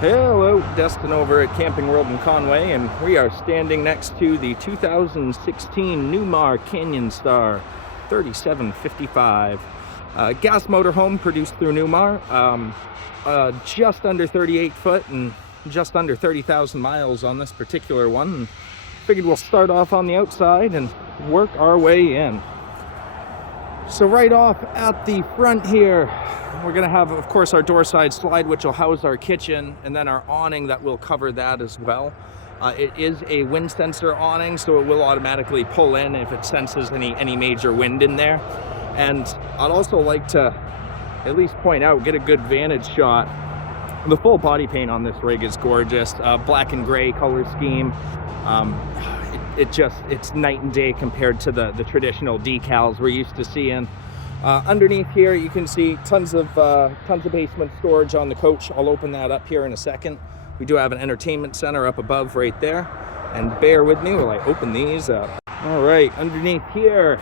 Hello, Destin over at Camping World in Conway, and we are standing next to the 2016 Newmar Canyon Star 3755. Gas motorhome produced through Newmar, just under 38 foot and just under 30,000 miles on this particular one. And figured we'll start off on the outside and work our way in. So right off at the front here, we're going to have, of course, our door side slide, which will house our kitchen, and then our awning that will cover that as well. It is a wind sensor awning, so it will automatically pull in if it senses any major wind in there. And I'd also like to at least point out, get a good vantage shot. The full body paint on this rig is gorgeous. Black and gray color scheme. It's night and day compared to the traditional decals we're used to seeing. Underneath here, you can see tons of basement storage on the coach. I'll open that up here in a second. We do have an entertainment center up above right there. And bear with me while I open these up. All right, underneath here,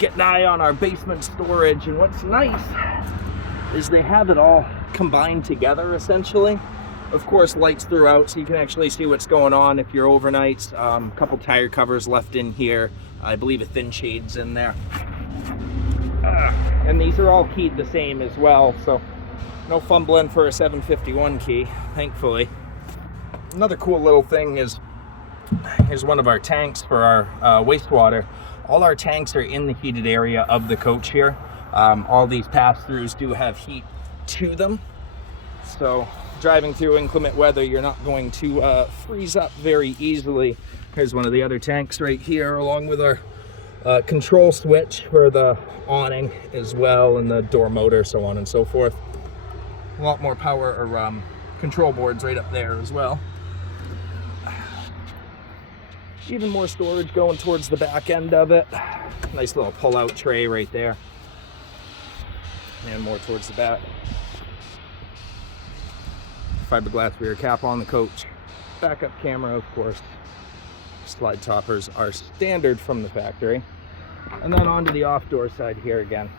get an eye on our basement storage. And what's nice is they have it all combined together, essentially. Of course, lights throughout, so you can actually see what's going on if you're overnight. A couple tire covers left in here. I believe a thin shade's in there. And these are all keyed the same as well, so no fumbling for a 751 key, thankfully. Another cool little thing is one of our tanks for our wastewater. All our tanks are in the heated area of the coach here. All these pass-throughs do have heat to them, so driving through inclement weather, you're not going to freeze up very easily. Here's one of the other tanks right here, along with our control switch for the awning as well, and the door motor, so on and so forth. A lot more power or control boards right up there as well. Even more storage going towards the back end of it. Nice little pull-out tray right there. And more towards the back. Fiberglass rear cap on the coach. Backup camera, of course. Slide toppers are standard from the factory. And then onto the off-door side here again.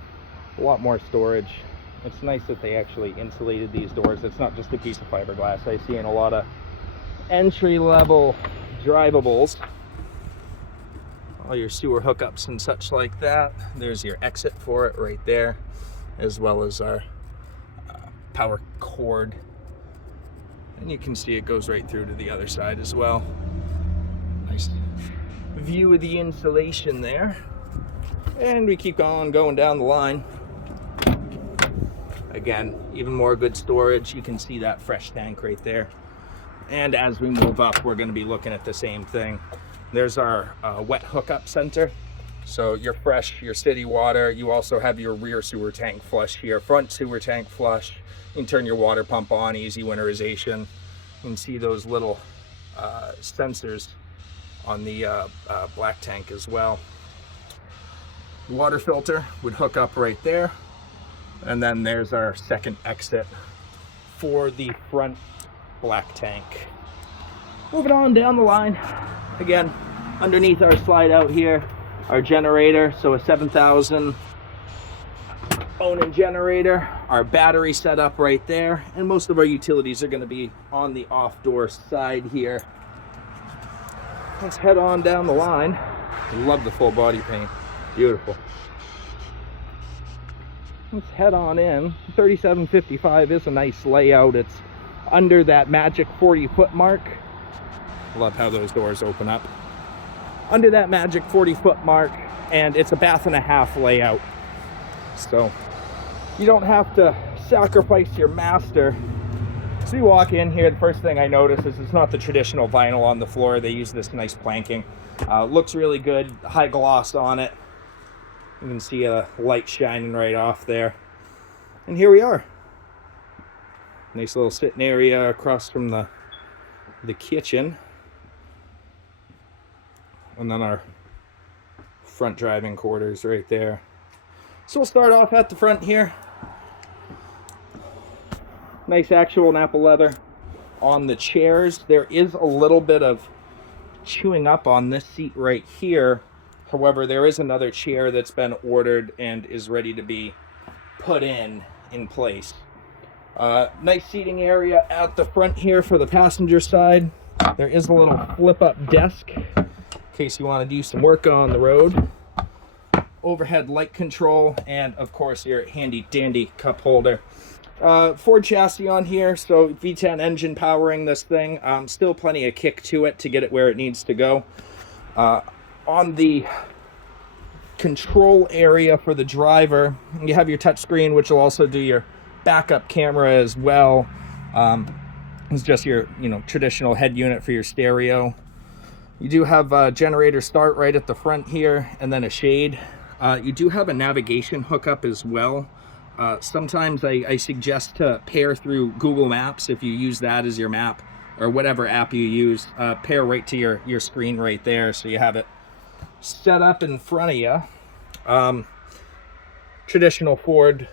A lot more storage. It's nice that they actually insulated these doors. It's not just a piece of fiberglass. I see in a lot of entry-level drivables. All your sewer hookups and such like that. There's your exit for it right there, as well as our power cord. And you can see it goes right through to the other side as well. Nice view of the insulation there. And we keep on going down the line. Again, even more good storage. You can see that fresh tank right there. And as we move up, we're going to be looking at the same thing. There's our wet hookup center. So your fresh, your city water. You also have your rear sewer tank flush here, front sewer tank flush. You can turn your water pump on, easy winterization. You can see those little sensors on the black tank as well. Water filter would hook up right there. And then there's our second exit for the front black tank. Moving on down the line. Again, underneath our slide out here, our generator, so a 7,000 Onan generator, our battery setup right there, and most of our utilities are going to be on the off-door side here. Let's head on down the line. Love the full body paint. Beautiful. Let's head on in. 3755 is a nice layout. It's under that magic 40-foot mark. Love how those doors open up. Under that magic 40-foot mark, and it's a bath and a half layout. So you don't have to sacrifice your master. So you walk in here, the first thing I notice is it's not the traditional vinyl on the floor. They use this nice planking. Looks really good, high gloss on it. You can see a light shining right off there. And here we are. Nice little sitting area across from the kitchen. And then our front driving quarters right there. So we'll start off at the front here. Nice actual Napa leather on the chairs. There is a little bit of chewing up on this seat right here. However, there is another chair that's been ordered and is ready to be put in place. Nice seating area at the front here for the passenger side. There is a little flip-up desk in case you want to do some work on the road. Overhead light control, and of course your handy dandy cup holder. Ford chassis on here, so V10 engine powering this thing. Still plenty of kick to it to get it where it needs to go. On the control area for the driver, you have your touchscreen, which will also do your backup camera as well. It's just your traditional head unit for your stereo. You do have a generator start right at the front here, and then a shade. You do have a navigation hookup as well. Sometimes I suggest to pair through Google Maps if you use that as your map, or whatever app you use. Pair right to your screen right there, so you have it set up in front of you. Traditional Ford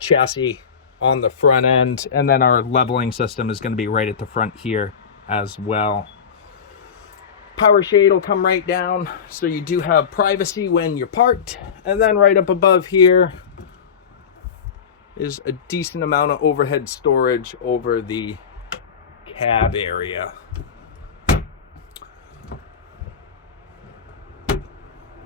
chassis on the front end, and then our leveling system is going to be right at the front here as well. Power shade will come right down, so you do have privacy when you're parked. And then right up above here is a decent amount of overhead storage over the cab area.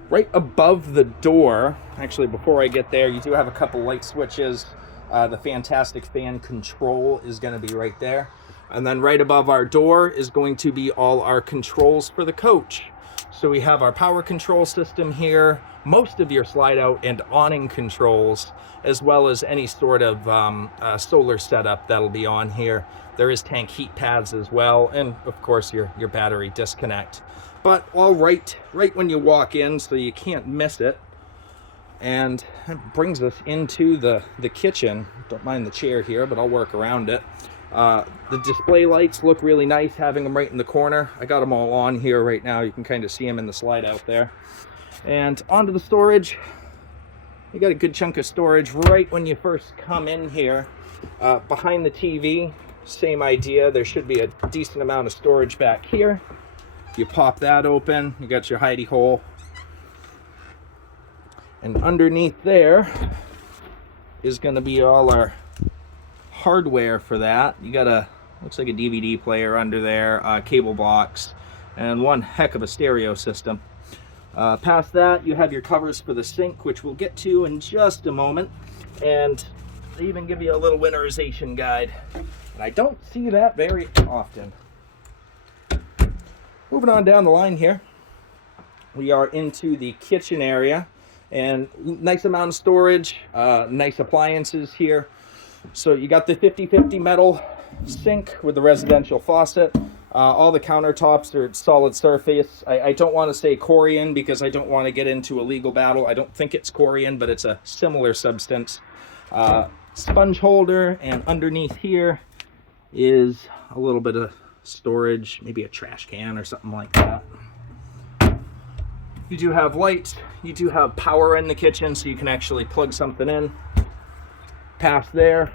Right above the door, actually before I get there, you do have a couple light switches. The fantastic fan control is going to be right there. And then right above our door is going to be all our controls for the coach. So we have our power control system here, most of your slide out and awning controls, as well as any sort of solar setup that'll be on here. There is tank heat pads as well, and of course your battery disconnect. But all right when you walk in, so you can't miss it. And that brings us into the kitchen. Don't mind the chair here, but I'll work around it. The display lights look really nice, having them right in the corner. I got them all on here right now. You can kind of see them in the slide out there. And onto the storage. You got a good chunk of storage right when you first come in here. Behind the TV, same idea. There should be a decent amount of storage back here. You pop that open, you got your hidey hole. And underneath there is going to be all our hardware for that. You got looks like a DVD player under there, cable box, and one heck of a stereo system. Past that, you have your covers for the sink, which we'll get to in just a moment. And they even give you a little winterization guide. And I don't see that very often. Moving on down the line here, we are into the kitchen area, and nice amount of storage, nice appliances here. So you got the 50/50 metal sink with the residential faucet. All the countertops are solid surface. I don't want to say Corian because I don't want to get into a legal battle. I don't think it's Corian, but it's a similar substance. Sponge holder, and underneath here is a little bit of storage, maybe a trash can or something like that. You do have lights, you do have power in the kitchen, so you can actually plug something in. Past there,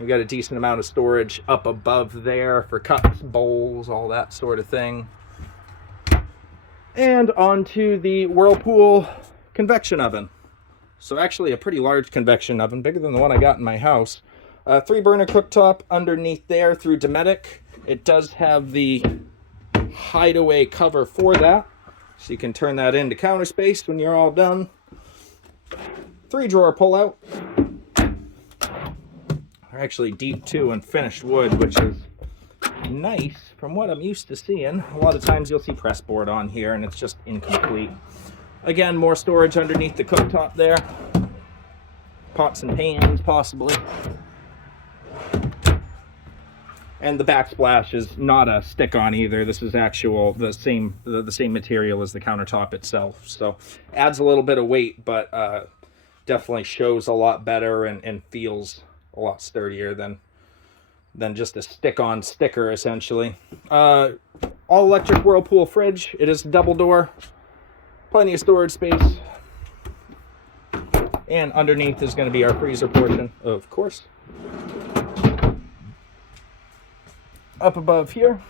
you got a decent amount of storage up above there for cups, bowls, all that sort of thing. And onto the Whirlpool convection oven. So actually a pretty large convection oven, bigger than the one I got in my house. 3-burner cooktop underneath there through Dometic. It does have the hideaway cover for that, so you can turn that into counter space when you're all done. 3-drawer pullout. They're actually deep too and finished wood, which is nice from what I'm used to seeing. A lot of times you'll see press board on here and it's just incomplete. Again, more storage underneath the cooktop there. Pots and pans, possibly. And the backsplash is not a stick-on either. This is actual the same material as the countertop itself. So adds a little bit of weight, but definitely shows a lot better and feels a lot sturdier than just a stick-on sticker, essentially. All-electric Whirlpool fridge. It is double door. Plenty of storage space. And underneath is going to be our freezer portion, of course. Up above here,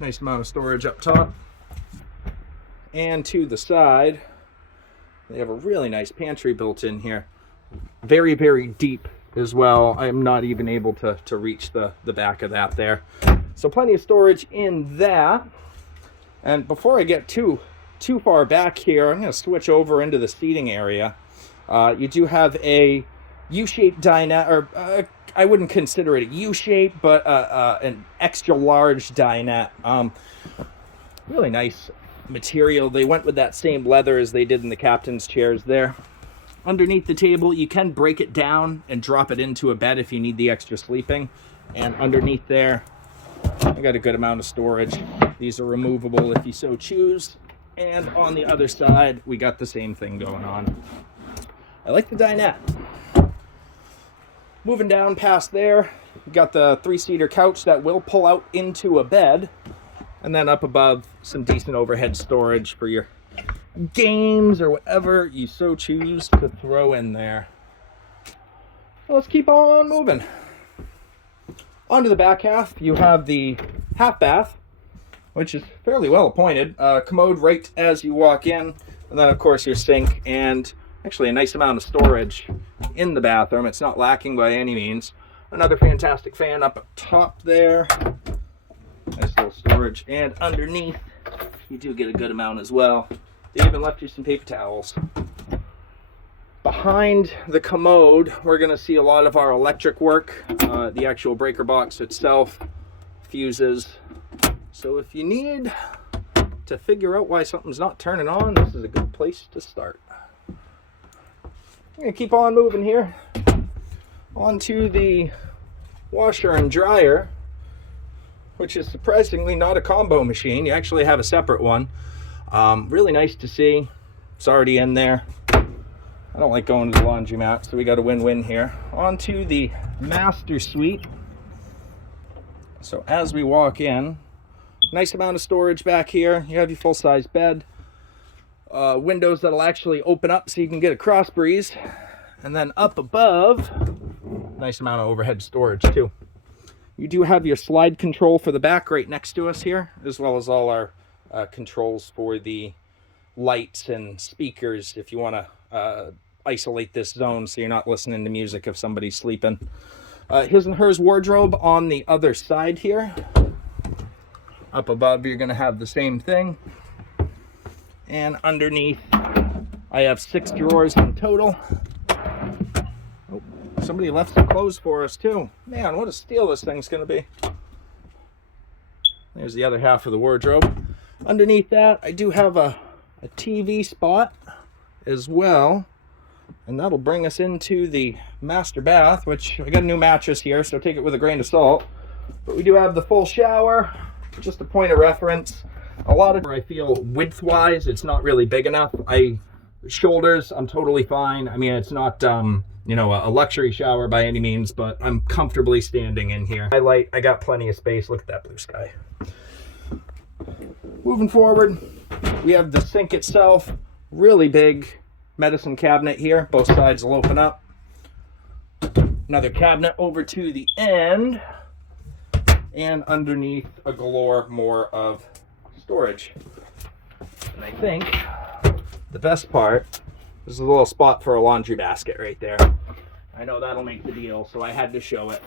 nice amount of storage up top. And to the side, they have a really nice pantry built in here. very, very deep as well. I'm not even able to reach the back of that there. So plenty of storage in that. And before I get too far back here, I'm going to switch over into the seating area. You do have a U-shaped dinette, or I wouldn't consider it a U-shape, but an extra large dinette. Really nice material. They went with that same leather as they did in the captain's chairs there. Underneath the table, you can break it down and drop it into a bed if you need the extra sleeping. And underneath there, I got a good amount of storage. These are removable if you so choose. And on the other side, we got the same thing going on. I like the dinette. Moving down past there, we got the 3-seater couch that will pull out into a bed. And then up above, some decent overhead storage for your games or whatever you so choose to throw in there. Well, let's keep on moving. Onto the back half, you have the half bath, which is fairly well appointed. Commode right as you walk in, and then of course your sink, and actually a nice amount of storage in the bathroom. It's not lacking by any means. Another fantastic fan up top there. Nice little storage, and underneath you do get a good amount as well. They even left you some paper towels. Behind the commode, we're going to see a lot of our electric work, the actual breaker box itself, fuses. So if you need to figure out why something's not turning on, this is a good place to start. I'm going to keep on moving here. Onto the washer and dryer, which is surprisingly not a combo machine. You actually have a separate one. Really nice to see. It's already in there. I don't like going to the laundromat, so we got a win-win here. Onto the master suite. So as we walk in, nice amount of storage back here. You have your full-size bed. Windows that'll actually open up so you can get a cross breeze. And then up above, nice amount of overhead storage too. You do have your slide control for the back right next to us here, as well as all our controls for the lights and speakers if you want to isolate this zone so you're not listening to music if somebody's sleeping. His and hers wardrobe on the other side here. Up above you're going to have the same thing. And underneath I have 6 drawers in total. Oh, somebody left some clothes for us too. Man, what a steal this thing's going to be. There's the other half of the wardrobe. Underneath that, I do have a TV spot as well. And that'll bring us into the master bath, which I got a new mattress here, so take it with a grain of salt. But we do have the full shower, just a point of reference. A lot of I feel width-wise, it's not really big enough. Shoulders, I'm totally fine. I mean, it's not, you know, a luxury shower by any means, but I'm comfortably standing in here. I got plenty of space. Look at that blue sky. Moving forward, we have the sink itself, really big medicine cabinet here. Both sides will open up. Another cabinet over to the end, and underneath a galore more of storage. And I think the best part is a little spot for a laundry basket right there. I know that'll make the deal, so I had to show it.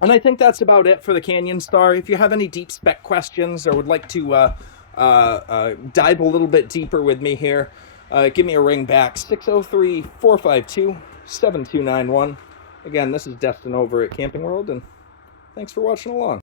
And I think that's about it for the Canyon Star. If you have any deep spec questions or would like to dive a little bit deeper with me here, give me a ring back, 603-452-7291. Again, this is Destin over at Camping World, and thanks for watching along.